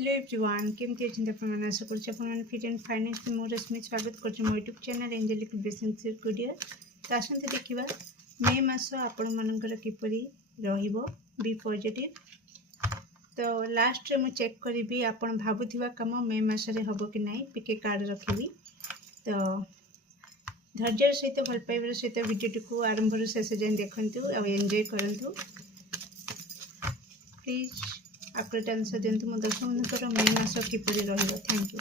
Hello everyone केमती अच्छे आपने आशा कर फिट एंड फाइनेंस मो रश्मि स्वागत कर मो YouTube channel angelic blessings video. तो आसते देखा मे मास आपण मानकर किपरि रहिबो बी पॉजिटिव। तो लास्ट रे मु चेक करी आपण भाबुथिबा काम मे मास रे हबो कि नहीं पिके कार्ड रखी। तो धैर्य सहित भल पाइबार सहित वीडियो को आरंभ शेष जाए देखु और एंजॉय करूँ। प्लीज आकट आंसर दिंतु मो दर्शक बंधुकर मे मास किपरि रहिबो। Thank you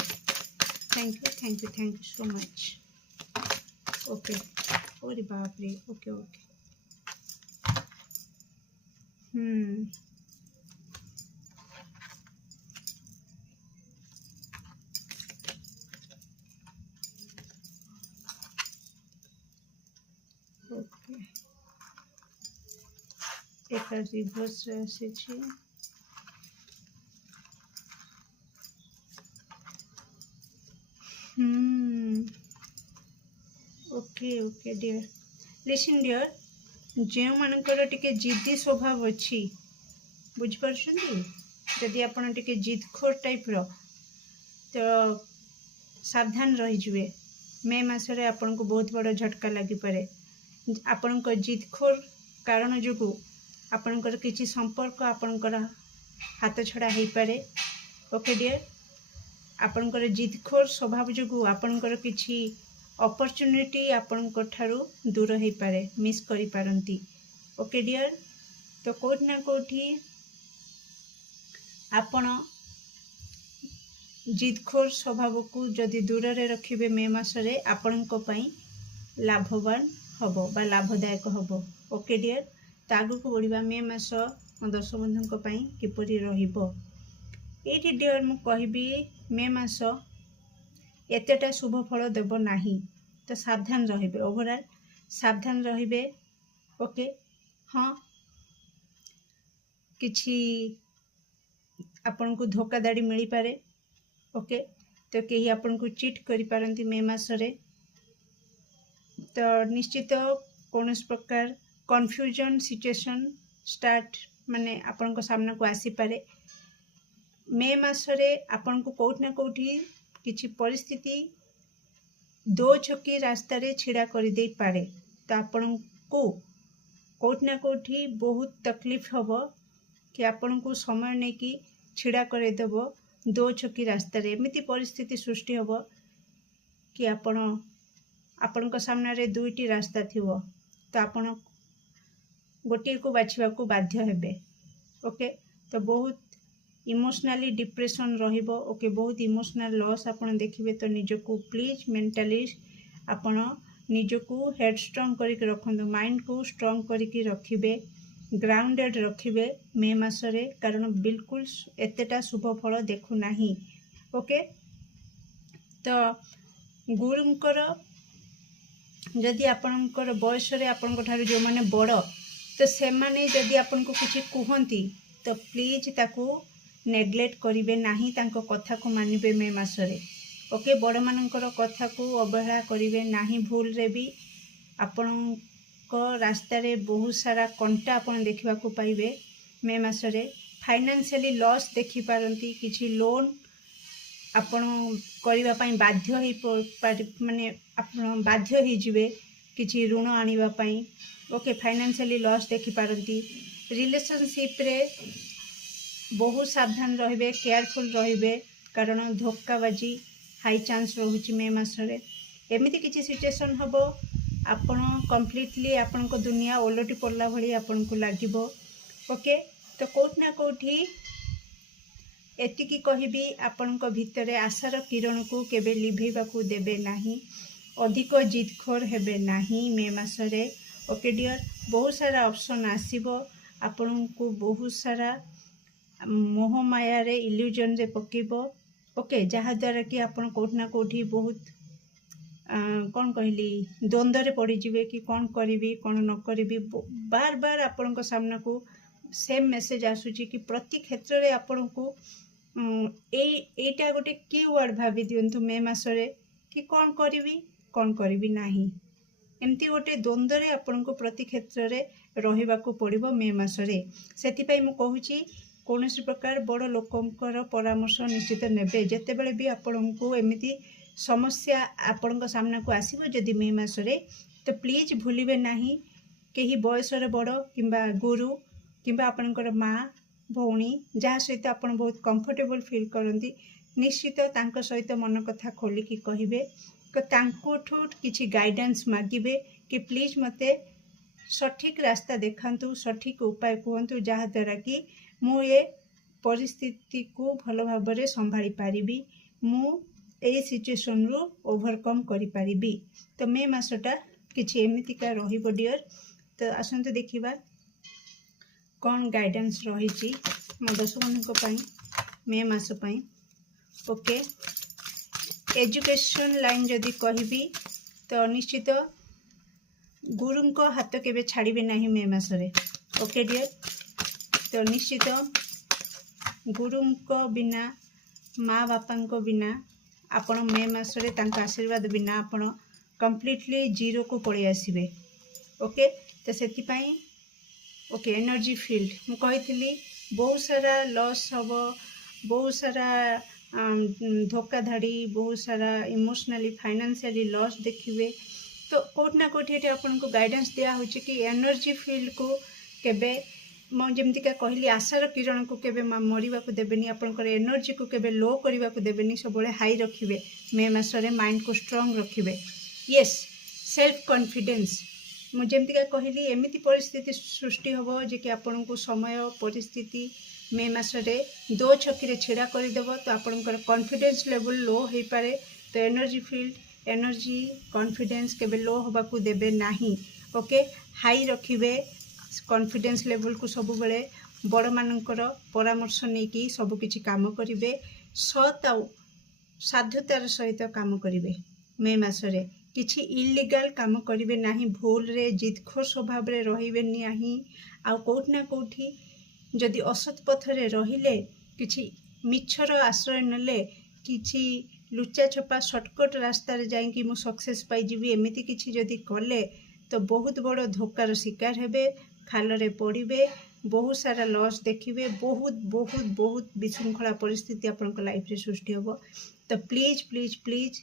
thank you thank you thank you so much. Okay ओरे बाप रे ओके ओके ओके एक रिवर्स आसी okay okay dear listen dear जो मानकर टिके जिद्दी स्वभाव अच्छी बुझिपार जदि आपण टिके जिदखोर टाइप रो तो सावधान रही मे मासरे आपण को बहुत बड़ झटका लगी पारे। आपण जिदखोर कारण जो आपणकर किसी संपर्क आपणकर हाथ छड़ा हो पारे। ओके डियर आपणकर जिदखोर स्वभाव जो आपणकर किसी अपॉर्चुनिटी आपणकर ठारू दूर हो पारे मिस करि पारंती। ओके डियर तो कोठी ना कोठी आपण जिदखोर स्वभाव को जदि दूर रे रखिबे मे मासरे आपणको पई लाभवान हबो बा लाभदायक हबो। ओके डियर तो आगु बढ़िबा मे मास दर्शक बंधुको पई किपरि रहिबो एठी डियर मु कहबी मे मास एतेटा शुभ फल देव नाही। तो सावधान रहिबे ओवरऑल सावधान रहिबे। ओके हाँ किछि आपन को धोखाधड़ी मिली पारे। ओके तो कहीं आपन को चीट करि पारंती मे मासरे। तो निश्चित कौन प्रकार कन्फ्यूजन सिचुएशन स्टार्ट माने आपन को सामना को आसी पारे। मे मासरे आपन को कोठी ना कोठी किछि परिस्थिति दो छकी रास्ता रे छिड़ा कर दे पारे। तो आपन को कोठी ना कोठी बहुत तकलीफ हबो कि आपन को समय नहीं कि छिड़ा कर देव दो छकी रास्ता रे एमती परिस्थिति सृष्टि हबो कि आपन को सामने रे दुईटी रास्ता थिवो तो आपन गोटे को बाछिबा को बाध्य हेबे। ओके तो बहुत इमोशनली डिप्रेशन रहिबो। ओके बहुत इमोशनल लॉस आपन देखिबे। तो निजको प्लीज मेंटली आपन निजको हेड स्ट्रांग करके रखंदो माइंड को स्ट्रांग करके रखिबे ग्राउंडेड रखिबे मे मासरे कारण बिल्कुल एतेटा शुभ फल देखु नाही। ओके तो गुरुंकर जदि आपनकर बयस रे आपन ठारू जो माने बड़ तो से माने जदि आपन को किछि कहंती तो प्लीज ताकू नेग्लेक्ट करिवे नाही तांको कथा को मानिबे मे मासरे। ओके बड़ मानकर कथा को अवहेला करिवे नाही। भूल रे भी आपन को रास्ता रे बहुत सारा कंटा आपन देखिबा को पाइबे मे मासरे। फाइनेंशियली लॉस देखि पारंती किछि लोन आपन करिबा पई बाध्य होई माने आपन बाध्य होई जिवे किछि ऋण आनिबा पई। ओके फाइनेंशियली लॉस देखि पारंती। रिलेशनशिप रे बहुत सावधान रहिबे केयरफुल रहिबे कारण धोखाबाजी हाई चांस रहुछि मे मासरे। एमिति किछि सिचुएशन हबो आपण कंप्लीटली आपण को दुनिया ओलटी पड़ला भली आपण को लागिबो। ओके तो कोठी ना कोठी एतिकी कहिबी आपण को भितरे आशार किरण को केबे लिभेबा को देबे नाही अधिक जिदखोर हेबे नाही मे मासरे। ओके डियर बहुत सारा ऑप्शन आसीबो आपण को बहुत सारा मोह माया रे इल्यूजन रे पकेबो। ओके जहा द्वारा कि आपण कोठी ना कोठी बहुत कौन कहली द्वंद्व रे पड़ी जिवे कि कौन करिवि कौन न करिवि बार बार आपण को सामना को सेम मैसेज आसुची कि प्रति क्षेत्र रे आपण को एटा गोटे कीवर्ड भाभी दियंतु मे मासरे कि कौन करिवि नाही एमती गोटे द्वंद्व रे आपण को प्रति क्षेत्र रे रहिबा को पड़िबो मे मासरे। सेति पई मु कहूची कौन प्रकार बड़ लोकंकर परामर्श निश्चित नेबे जेतेबेले भी आपको एमती समस्या आपण सामना को आसीबो जदि मे मासरे तो प्लीज भूलिबे नाही कहीं बयसर बड़ किंबा गुरु किंबा आपणकर माँ भौणी जहाँ सहित आप बहुत कंफर्टेबल फील करती निश्चित तांको सहित मन कथा खोलिकी कहिबे तांकोठू किछि गाइडेंस मागिबे कि प्लीज मते सठिक रास्ता देखांतु सठिक उपाय कहतु जहाँ द्वारा कि मु ये परिस्थिति को भल भाव में संभाली पारिबी मु ए सिचुएशन रु ओवरकम करि पारिबी। तो मे मासटा किछि एमितिका रहिबो डियर। तो आसंतु देखिबा कौन गाइडेंस रही मो दर्शक मान मे मास पई। ओके एजुकेशन लाइन जदि कहबी तो निश्चित गुरु को हाथ केबे छाड़िबे नाही मे मासरे। Okay dear. तो निश्चित गुरु को बिना माँ बापा को बिना आपण मे मासरे तांका आशीर्वाद बिना आपण कंप्लीटली जीरो को पड़े आसीबे। ओके तो सेति पई ओके एनर्जी फील्ड मु कही बहुत सारा लॉस हम बहुत सारा धोखाधाड़ी बहुत सारा इमोशनली फाइनेंशियली लॉस देखिए। तो कोठना कोठी आपको गाइडेंस दिया हो कि एनर्जी फील्ड को केबे जमतीका कहली आशार किरण को केबे मरिबा को देबेनी आपनकर एनर्जी को केबे लो करबा को देबेनी सबले हाई रखिबे मे मासरे माइंड को स्ट्रांग रखिबे। यस सेल्फ कॉन्फिडेंस मुझेमतीका कहली एमिति परिस्थिति सृष्टि होबो जे कि आपन को समय परिस्थिति मे मासरे दो छकी छेड़ा करदेव तो आपनकर कॉन्फिडेंस लेवल लो हो पारे। तो एनर्जी फील्ड एनर्जी कॉन्फिडेंस केबे लो होबा को देबे नाही। ओके हाई रखिबे कॉन्फिडेंस लेवल को सब बेले बड़ मानकर परामर्श नहीं कि सब किछि काम करिवे सत आ साधुतार सहित काम करिवे मे मासरे किछि इलीगल काम करिवे नाही भूल रे जिदखोर स्वभाव रे रहिबे नाही। आ कोठना कोठी जदि असत पथरे रहिले किछि मिछर आश्रय नले किछि लुचा छपा शॉर्टकट रास्ता रे जाई कि मु सक्सेस पाई जीवी एमिति किछि जदि कले तो बहुत बड़ धोकार शिकार हेबे खाल रे पड़िबे बहुत सारा लॉस देखिए बहुत बहुत बहुत विशृंखला परिस्थिति आपन लाइफ रे सृष्टि होबो। तो प्लीज प्लीज प्लीज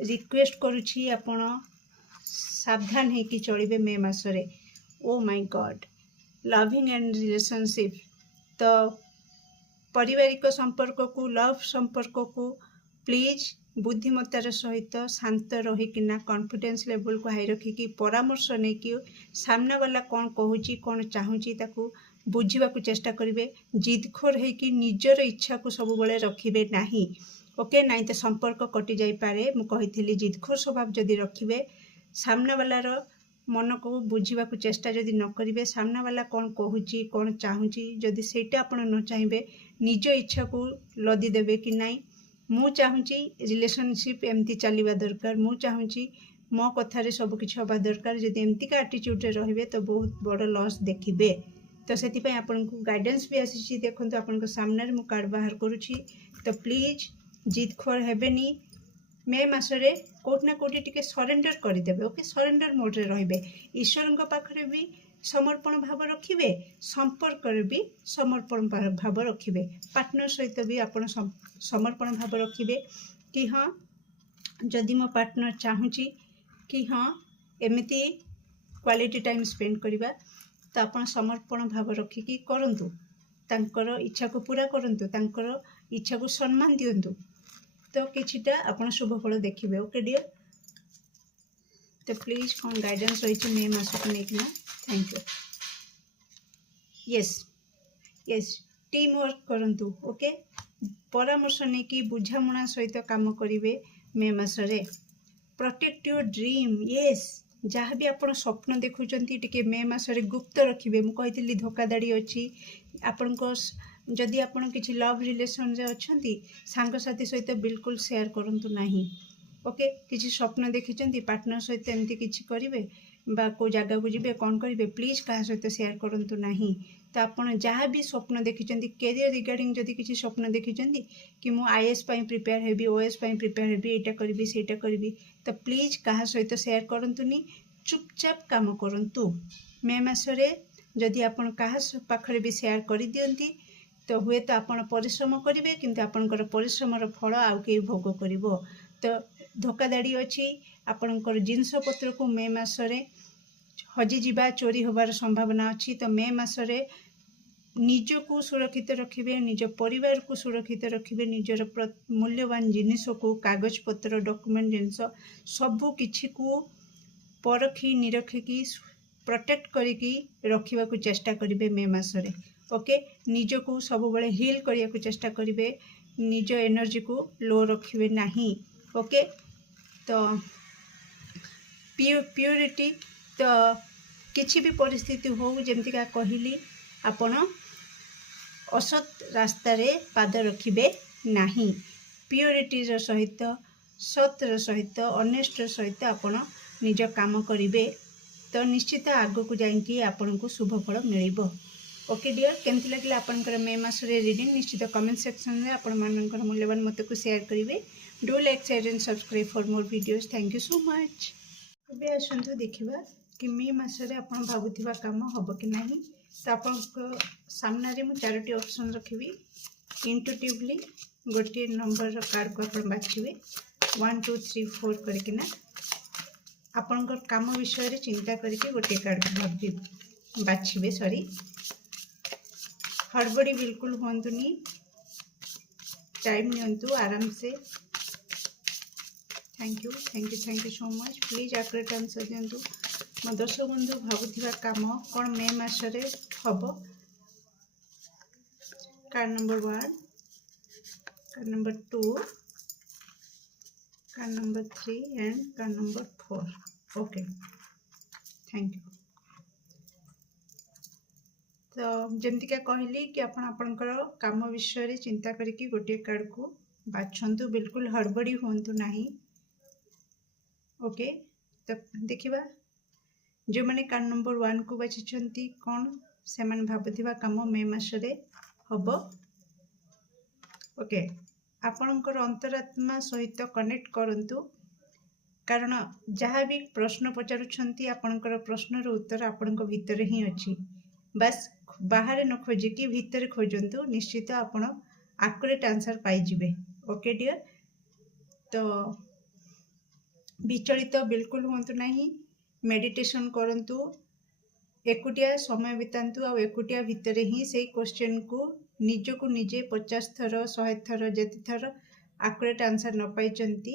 रिक्वेस्ट करुछि आपण सावधान है कि चलिबे मे मासरे। Oh my god loving and relationship तो पारिवारिक संपर्क को लव संपर्क को प्लीज बुद्धिमत्तार सहित शांत रहीकिना कॉन्फिडेंस लेवल को हाई रखिकी परामर्श नहीं कि सामना वाला कौन कहूँ कौन चाहूँगी ताकू बुझा चेष्टा करेंगे जिदखोर होकि निजर इच्छा को सब बेले रखिए नहीं। ओके नाई तो संपर्क कटि जाई पारे मु कही जिदखोर स्वभाव जदि रखिए सामना वालार मन को बुझा चेष्टा जदि न करेंगे सामना वाला कौन कहूँ कौन चाहूँगी जदि सेटा आपण न चाहिए निज इच्छा को लदी देवे कि नाई मु चाहूँगी रिलेशनशिप एमती चलवा दरकार मु चाहूँगी मो कथार सबकिछ हवा दरकार जदि एमतीका आटीट्यूड रहिबे तो बहुत बड़ लॉस देखिबे। तो से आपन को गाइडेंस भी आसी देखो आपन सामने मु कार्ड बाहर करुछि। तो प्लीज जिदखोर हेबेनी मे मासरे कोठना कोठी टिके सरेंडर करदेबे। ओके सरेंडर मोड रे रहिबे ईश्वर पाखरे भी समर्पण भाव रखिबे संपर्क भी समर्पण भाव रखिबे पार्टनर सहित भी आपण समर्पण भाव रखिबे कि हाँ जदि मो पार्टनर चाहूँगी कि हाँ एमिति क्वालिटी टाइम स्पेंड करिबा तो आपण समर्पण भाव रखिकी करंतु तांकर इच्छा को पूरा करंतु तांकर इच्छा को सम्मान दियंतु तो किछिटा आपण शुभ फल देखिबे। Okay dear. तो प्लीज कौन गाइडेंस रही मे मास को लेकिन thank you. Yes yes team work करंतु। ओके परामर्श नहीं कि बुझामणा सहित काम करिवे मे मासरे प्रोटेक्ट योर ड्रीम। यस जहाँ भी आप स्वप्न देखुंट टे मे मासरे गुप्त रखिए मु कही धोखाधाड़ी अच्छी आपण जदि आपण किसी लव रिलेशन रे अच्छी सांगसाथी सहित बिल्कुल शेयर करंतु नहीं। ओके किसी स्वप्न देखी पार्टनर सहित एमती किसी करेंगे बा को जगह को जी कौन करेंगे प्लीज क्या सहित शेयर करंतु नहीं। तो आपड़ जहाँ भी स्वप्न देखी कैरियर रिगार्डिंग जदि किसी स्वप्न देखी कि मु IAS prepare heavy OS prepare heavy एटा करी सेटा करी तो प्लीज क्या सहित शेयर करंतुनी चुपचाप काम करंतु। मे मासरे जदि आपण क्या पाखरे भी शेयर कर दियंती तो हुए तो आपण परिश्रम करेंगे किंतु आपणकर परिश्रमर फल आउ के भोग करिवो। तो धोखाधाड़ी अच्छी आपणकर जिनस पत्र को मे मासरे हजि जीवा चोरी होबार संभावना अच्छी। तो मे मासरे निज को सुरक्षित रखिए, निज परिवार को सुरक्षित रखिए, निजर मूल्यवान जिनिस को कागज पत्र डॉक्यूमेंट जिनस सबू किछि को परखी निरखिकी प्रोटेक्ट करिकी रखिबा को चेष्टा करिवे मे मासरे। ओके, निज को सब बेले हील करिया को चेष्टा करिवे, निज एनर्जी को लो रखिवे नहीं। ओके, तो प्योरिटी तो किछि भी परिस्थिति हो जेमती का कहली आपण असत रास्तार पाद रखिबे नाही। प्योरिटीर सहित सतर सहित ऑनेस्टर सहित आपण निज काम करिवे तो निश्चित आगो को जाइंकी आपण को शुभ फल मिलिबो। ओके डियर, केमती लगिला आपनकर मे मासरे रीडिंग निश्चित कमेंट सेक्शन में आपण मानकर मूल्यवान मत को शेयर करिवे। Do like share and subscribe for more videos. Thank you so much. ଏବେ ଆସନ୍ତୁ ଦେଖିବା कि मे मासरे आपण भाबुथिबा काम हबो कि नाही। तो आपण सामने मु 4टी ऑप्शन रखिबी। इंटुटिवली गोटे नंबर कार्ड को आपण बाछिबे 1 2 3 4 करकिना आपणकर काम विषय रे चिंता करके गोटे कार्ड भाबी बाछिबे। सॉरी, हड़बड़ी बिल्कुल होंतुनी, टाइम नियंतु आराम से। Thank you so much. Please accurate answer दिंतु। मो दर्शक बंधु भाबुथिबा काम कौन मे मासरे हबो। Card number 1, card number 2, card number 3 and card number 4। Okay, thank you. तो जमती क्या कहली कि आपणकर काम विषय रे चिंता करके गोटे कार्ड को बाछंतु, बिल्कुल हड़बड़ी होंतु नहीं। ओके, तो देखिबा जो मैंने कार्ड नंबर 1 को बाछिछंती कौन से माने भाबुथिबा काम मे मासरे हबो। ओके, आपणकर अंतरात्मा सहित कनेक्ट करंतु, कारण जहाँ भी प्रश्न पचारुछंती आपणकर प्रश्नर उत्तर आपणक भितर ही अछि। बस बाहर न खोजिकी भितर खोजंतु, निश्चित आपण एक्यूरेट आंसर पाई जिवे। ओके डियर, तो विचलित बिल्कुल होंतु नहीं। मेडिटेशन करंतु, एकुटिया समय बितांतु आ एकुटिया भितर ही से क्वेश्चन को निज को निजे 50 थर 100 थर जति थर एक्यूरेट आंसर न पाइचंती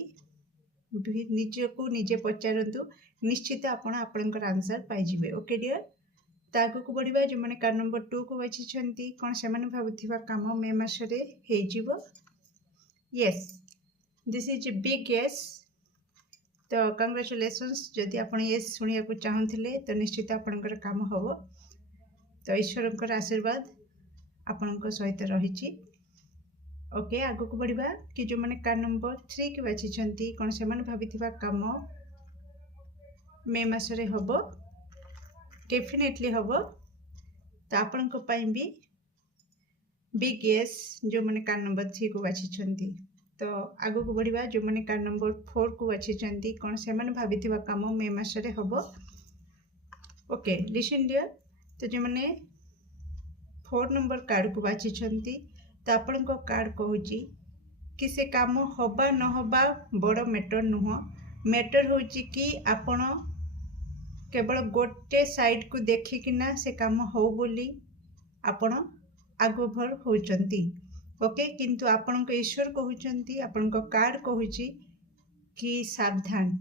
निज को निजे पचारंतु, निश्चित आपण आपणकर आंसर पाई जिवे। ओके डियर, तागु को बढ़िबा जो माने कार्ड नंबर 2 को बाछिछंती कोन से माने भाबुथिबा काम मे मासरे हे जिवो। Yes, this is a big yes. तो कंग्रेचुलेशंस, जदि आप ये शुणा को चाहूले तो निश्चित आपणकर काम हम। तो ईश्वर आशीर्वाद आपण सहित रही। ओके, आगु को बढ़िबा कि जो मैंने कार्ड नंबर 3 के बाछिछंती कौन से माने भाबिथिबा काम मे मासरे हम, डेफिनेटली हम। तो आपण भी बिग यस जो मैंने कार्ड नंबर 3 को बाछिछंती। तो आगु को बढ़िबा जो मैंने कार्ड नंबर 4 को बाछिछंती कौन से माने भाबिथिबा काम मे मासरे हबो। ओके, लिसन डियर, तो जो मैंने 4 नंबर कार्ड को बाछिछंती तो आपण को कार्ड कहूची कि से काम हबा न हबा बड़ मैटर नुह। मैटर होची कि आपण केवल गोटे साइड को देखिकिना से काम हो बोली आपण आगु भर होचंती। ओके, किंतु आपण को ईश्वर कहउचंती, आपण को कार्ड कहूची कि सावधान।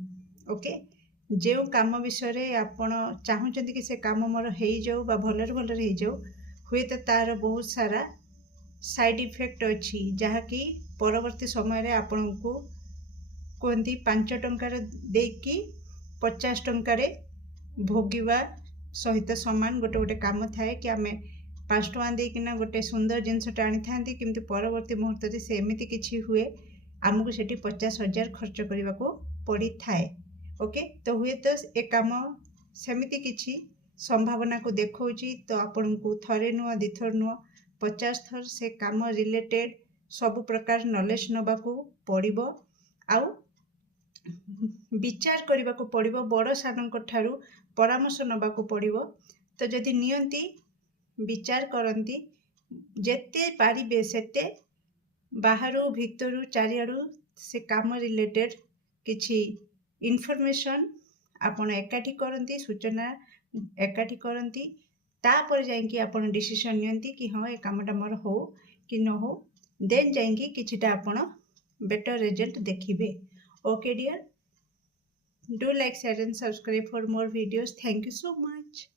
ओके, जो काम विषय रे आपण चाहूचंती कि से काम मोर हे जाऊ बा भलर भलर हे जाऊ, हुए तो तार बहुत सारा साइड इफेक्ट अछि जहा कि परवर्ती समय रे आपण को कहती 5 टंकार देकी 50 टंकार भोगिबा सहित समान गोटे गोटे काम थाए कि आमे 5 टଙ୍କା देकिना गोटे सुंदर जिनसटा आनी थांती, किंतु परवर्ती मुहूर्त से एमती किछि हुए आमको सेठी 50,000 खर्च करने को पड़ी थाए। ओके, तो हुए तो ए काम सेमिति किछि संभावना को देखौची। तो आपण को थरे नुआ दिथर नुआ 50 थर से काम रिलेटेड सब प्रकार नॉलेज नबा को पड़िबो, आउ विचार करने को पड़िबो, बड़ सानक ठारू परामर्श नबा को पड़िबो। तो जदि नियंती विचार करती ଯେତେ ପାରିବେ ସେତେ ବାହାରୁ ଭିତରୁ ଚାରିଆଡ଼ୁ ସେ କାମ ରିଲେଟେଡ୍ କିଛି ଇନଫର୍ମେସନ୍ ଆପଣ ଏକାଠି କରନ୍ତି, ସୂଚନା ଏକାଠି କରନ୍ତି, ତାପରେ ଯାଇକି ଆପଣ ଡିସିସନ୍ ନିଅନ୍ତି କି ହଁ ଏ କାମଟା ମୋର ହଉ କି ନ ହଉ, ଦେନ୍ ଯାଇକି କିଛିଟା ଆପଣ ବେଟର୍ ରେଜଲ୍ଟ ଦେଖିବେ। Okay dear, do like, share and subscribe for more videos. Thank you so much.